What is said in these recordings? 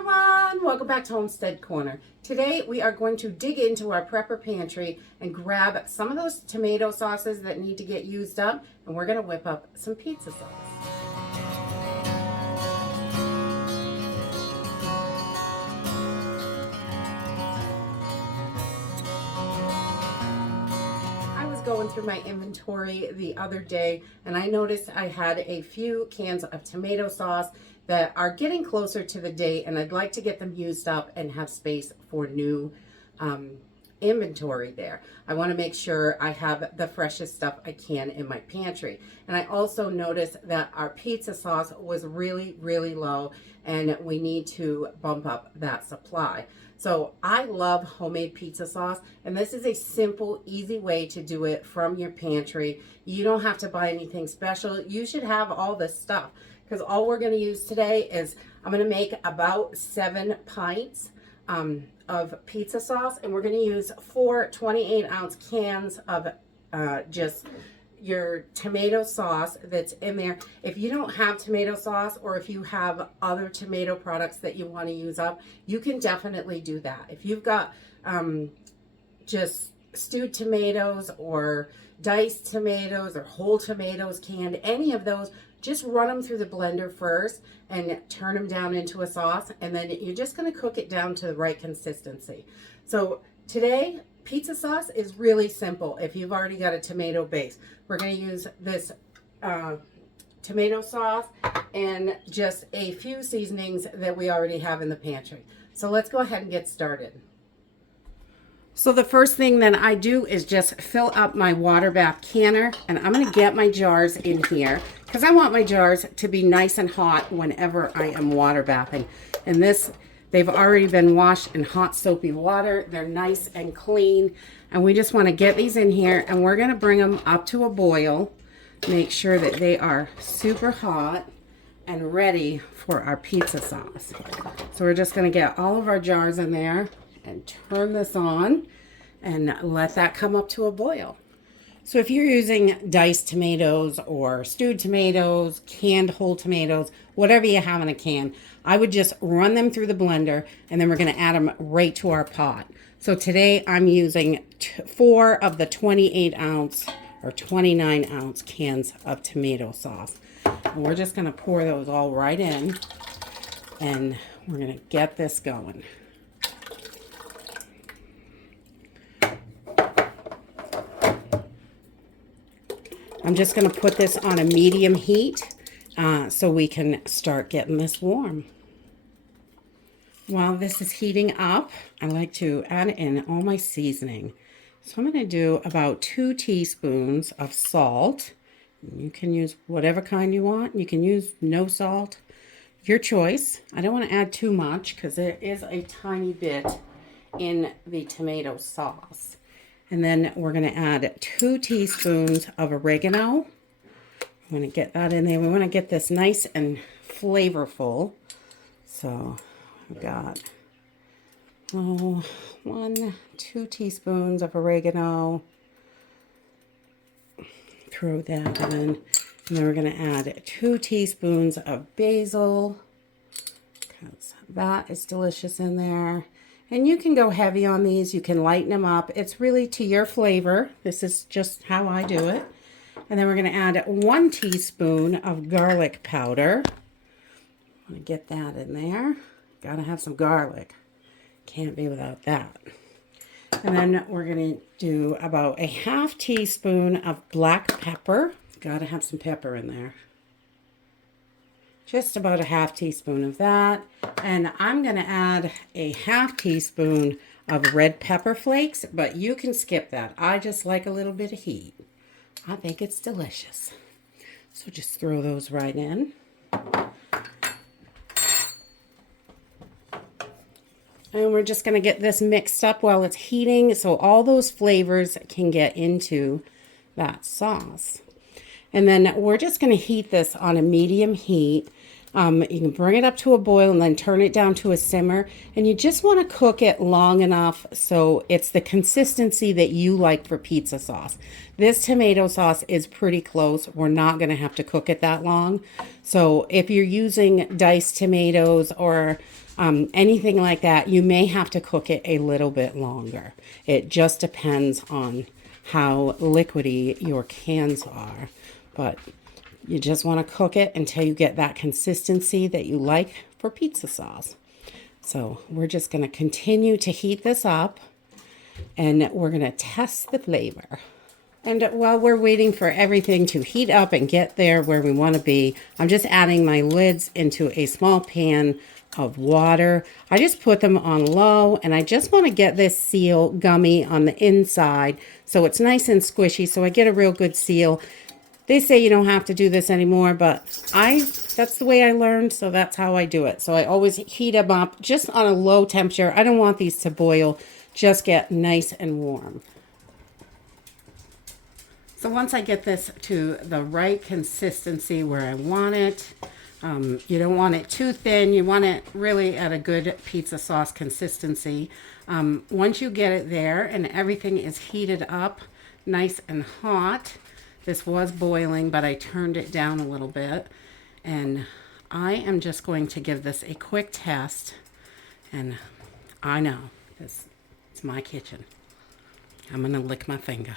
everyone, welcome back to Homestead Corner. Today we are going to dig into our prepper pantry and grab some of those tomato sauces that need to get used up, and we're going to whip up some pizza sauce. Going through my inventory the other day, and I noticed I had a few cans of tomato sauce that are getting closer to the date, and I'd like to get them used up and have space for new inventory there. I want to make sure I have the freshest stuff I can in my pantry. And I also noticed that our pizza sauce was really low, and we need to bump up that supply. So I love homemade pizza sauce, and this is a simple, easy way to do it from your pantry. You don't have to buy anything special. You should have all this stuff, because all we're going to use today is, I'm going to make about 7 pints of pizza sauce, and we're going to use 4 28-ounce cans of just your tomato sauce that's in there. If you don't have tomato sauce, or if you have other tomato products that you want to use up, you can definitely do that. If you've got just stewed tomatoes or diced tomatoes or whole tomatoes canned, any of those, just run them through the blender first and turn them down into a sauce, and then you're just going to cook it down to the right consistency. So today, pizza sauce is really simple if you've already got a tomato base. We're going to use this tomato sauce and just a few seasonings that we already have in the pantry. So let's go ahead and get started. So the first thing that I do is just fill up my water bath canner, and I'm going to get my jars in here because I want my jars to be nice and hot whenever I am water bathing. And this, they've already been washed in hot soapy water. They're nice and clean, and we just want to get these in here, and we're going to bring them up to a boil. Make sure that they are super hot and ready for our pizza sauce. So we're just going to get all of our jars in there and turn this on and let that come up to a boil. So if you're using diced tomatoes or stewed tomatoes, canned whole tomatoes, whatever you have in a can, I would just run them through the blender, and then we're going to add them right to our pot. So today I'm using 4 of the 28-ounce or 29-ounce cans of tomato sauce. And we're just going to pour those all right in, and we're going to get this going. I'm just going to put this on a medium heat so we can start getting this warm. While this is heating up, I like to add in all my seasoning. So I'm going to do about 2 teaspoons of salt. You can use whatever kind you want. You can use no salt, your choice. I don't want to add too much because there is a tiny bit in the tomato sauce. And then we're going to add 2 teaspoons of oregano. I'm going to get that in there. We want to get this nice and flavorful. So I've got 1, 2 teaspoons of oregano. Throw that in. And then we're going to add 2 teaspoons of basil, because that is delicious in there. And you can go heavy on these. You can lighten them up. It's really to your flavor. This is just how I do it. And then we're going to add 1 teaspoon of garlic powder. I'm going to get that in there. Got to have some garlic. Can't be without that. And then we're going to do about a 1/2 teaspoon of black pepper. Got to have some pepper in there. Just about a 1/2 teaspoon of that. And I'm going to add a 1/2 teaspoon of red pepper flakes, but you can skip that. I just like a little bit of heat. I think it's delicious. So just throw those right in. And we're just going to get this mixed up while it's heating so all those flavors can get into that sauce. And then we're just going to heat this on a medium heat. You can bring it up to a boil and then turn it down to a simmer. And you just want to cook it long enough so it's the consistency that you like for pizza sauce. This tomato sauce is pretty close. We're not going to have to cook it that long. So if you're using diced tomatoes or anything like that, you may have to cook it a little bit longer. It just depends on how liquidy your cans are. But you just want to cook it until you get that consistency that you like for pizza sauce. So we're just going to continue to heat this up, and we're going to test the flavor. And while we're waiting for everything to heat up and get there where we want to be, I'm just adding my lids into a small pan of water. I just put them on low, and I just want to get this seal gummy on the inside so it's nice and squishy, so I get a real good seal. They say you don't have to do this anymore, but that's the way I learned, so that's how I do it. So I always heat them up just on a low temperature. I don't want these to boil, just get nice and warm. So once I get this to the right consistency where I want it, you don't want it too thin. You want it really at a good pizza sauce consistency. Once you get it there and everything is heated up nice and hot, this was boiling, but I turned it down a little bit. And I am just going to give this a quick test. And I know, it's my kitchen. I'm going to lick my finger.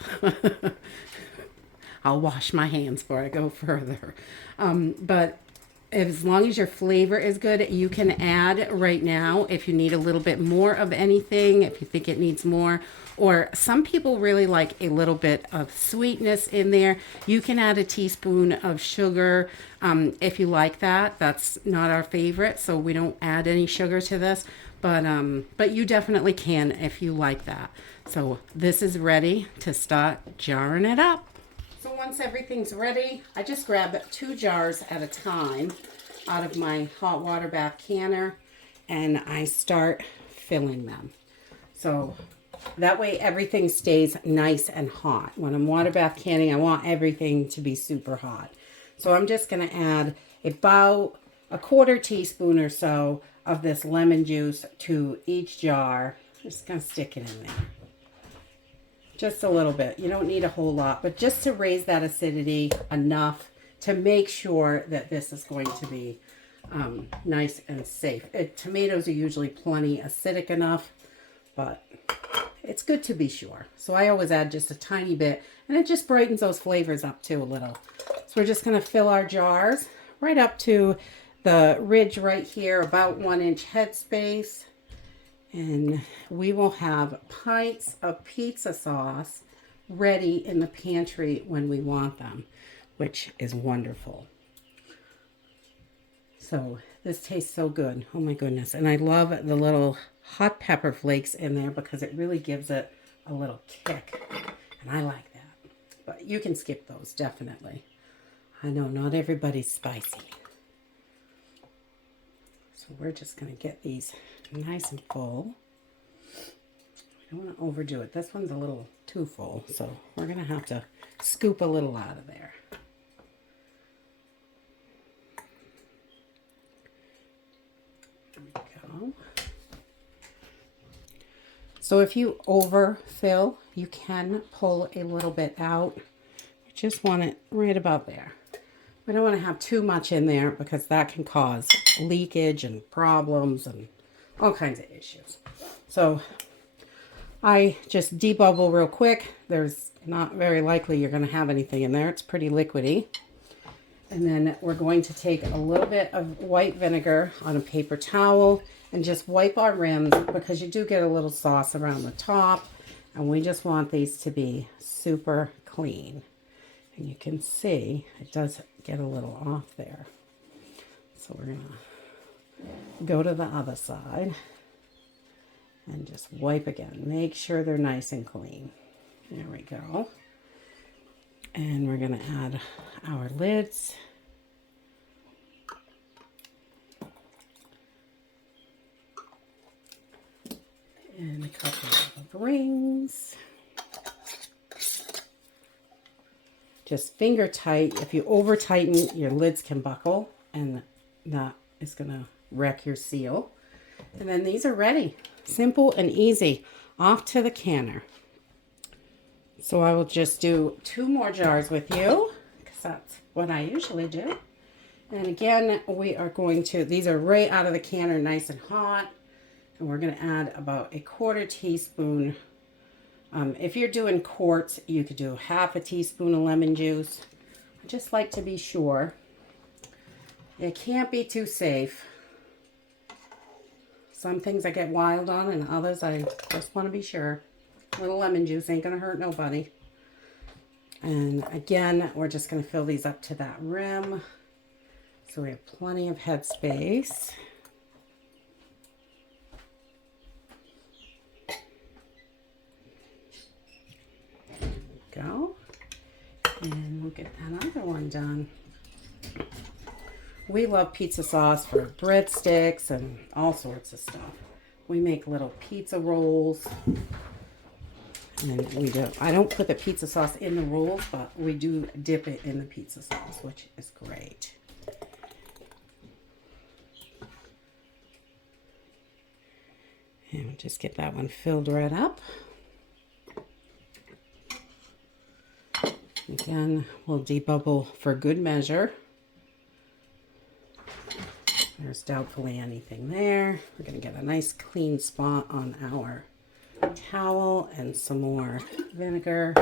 I'll wash my hands before I go further. But as long as your flavor is good, you can add right now if you need a little bit more of anything, if you think it needs more. Or some people really like a little bit of sweetness in there. You can add a teaspoon of sugar if you like that. That's not our favorite, so we don't add any sugar to this. But you definitely can if you like that. So this is ready to start jarring it up. So once everything's ready, I just grab 2 jars at a time out of my hot water bath canner, and I start filling them. So that way everything stays nice and hot. When I'm water bath canning, I want everything to be super hot. So I'm just going to add about a 1/4 teaspoon or so of this lemon juice to each jar. I'm just going to stick it in there. Just a little bit. You don't need a whole lot, but just to raise that acidity enough to make sure that this is going to be nice and safe. Tomatoes are usually plenty acidic enough, but it's good to be sure. So I always add just a tiny bit, and it just brightens those flavors up too a little. So we're just going to fill our jars right up to the ridge right here, about 1 inch headspace. And we will have pints of pizza sauce ready in the pantry when we want them, which is wonderful. So this tastes so good. Oh my goodness. And I love the little hot pepper flakes in there because it really gives it a little kick. And I like that. But you can skip those, definitely. I know not everybody's spicy. So we're just going to get these nice and full. I don't want to overdo it. This one's a little too full, so we're going to have to scoop a little out of there. There we go. So if you overfill, you can pull a little bit out. You just want it right about there. We don't want to have too much in there because that can cause leakage and problems and all kinds of issues. So I just debubble real quick. There's not very likely you're going to have anything in there. It's pretty liquidy. And then we're going to take a little bit of white vinegar on a paper towel and just wipe our rims because you do get a little sauce around the top. And we just want these to be super clean. And you can see it does get a little off there. So we're going to go to the other side and just wipe again. Make sure they're nice and clean. There we go. And we're going to add our lids. And a couple of rings. Just finger tight. If you over tighten, your lids can buckle and that is going to wreck your seal. And then these are ready. Simple and easy. Off to the canner. So I will just do 2 more jars with you, because that's what I usually do. And again, we are going to, these are right out of the canner, nice and hot. And we're going to add about a 1/4 teaspoon. If you're doing quarts, you could do 1/2 teaspoon of lemon juice. I just like to be sure. It can't be too safe. Some things I get wild on, and others I just want to be sure. A little lemon juice ain't going to hurt nobody. And again, we're just going to fill these up to that rim. So we have plenty of head space. Go. And we'll get that other one done. We love pizza sauce for breadsticks and all sorts of stuff. We make little pizza rolls. And we do. I don't put the pizza sauce in the rolls, but we do dip it in the pizza sauce, which is great. And we'll just get that one filled right up. Again, we'll debubble for good measure. There's doubtfully anything there. We're going to get a nice clean spot on our towel and some more vinegar.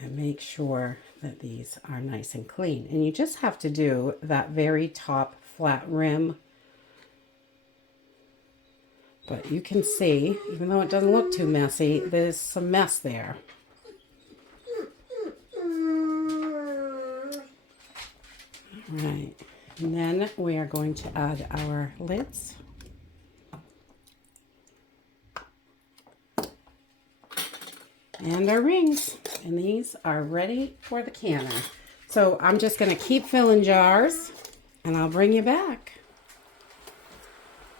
And make sure that these are nice and clean. And you just have to do that very top flat rim. But you can see, even though it doesn't look too messy, there's some mess there. Right, and then we are going to add our lids. And our rings. And these are ready for the canner. So I'm just going to keep filling jars and I'll bring you back.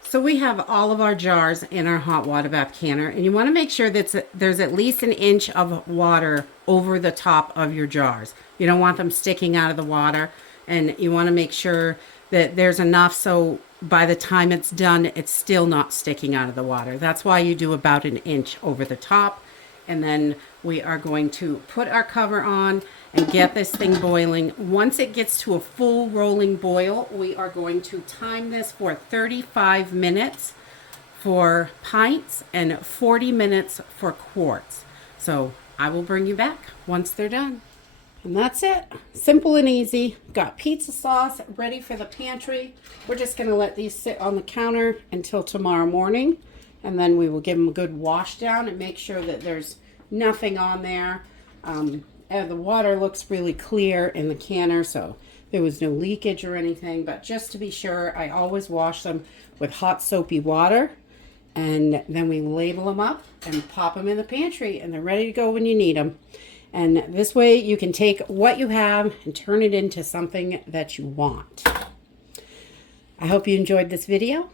So we have all of our jars in our hot water bath canner, and you want to make sure that there's at least 1 inch of water over the top of your jars. You don't want them sticking out of the water. And you want to make sure that there's enough so by the time it's done, it's still not sticking out of the water. That's why you do about 1 inch over the top. And then we are going to put our cover on and get this thing boiling. Once it gets to a full rolling boil, we are going to time this for 35 minutes for pints and 40 minutes for quarts. So I will bring you back once they're done. And that's it. Simple and easy. Got pizza sauce ready for the pantry. We're just going to let these sit on the counter until tomorrow morning. And then we will give them a good wash down and make sure that there's nothing on there. And the water looks really clear in the canner, so there was no leakage or anything. But just to be sure, I always wash them with hot soapy water. And then we label them up and pop them in the pantry. And they're ready to go when you need them. And this way you can take what you have and turn it into something that you want. I hope you enjoyed this video.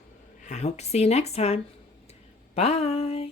I hope to see you next time. Bye.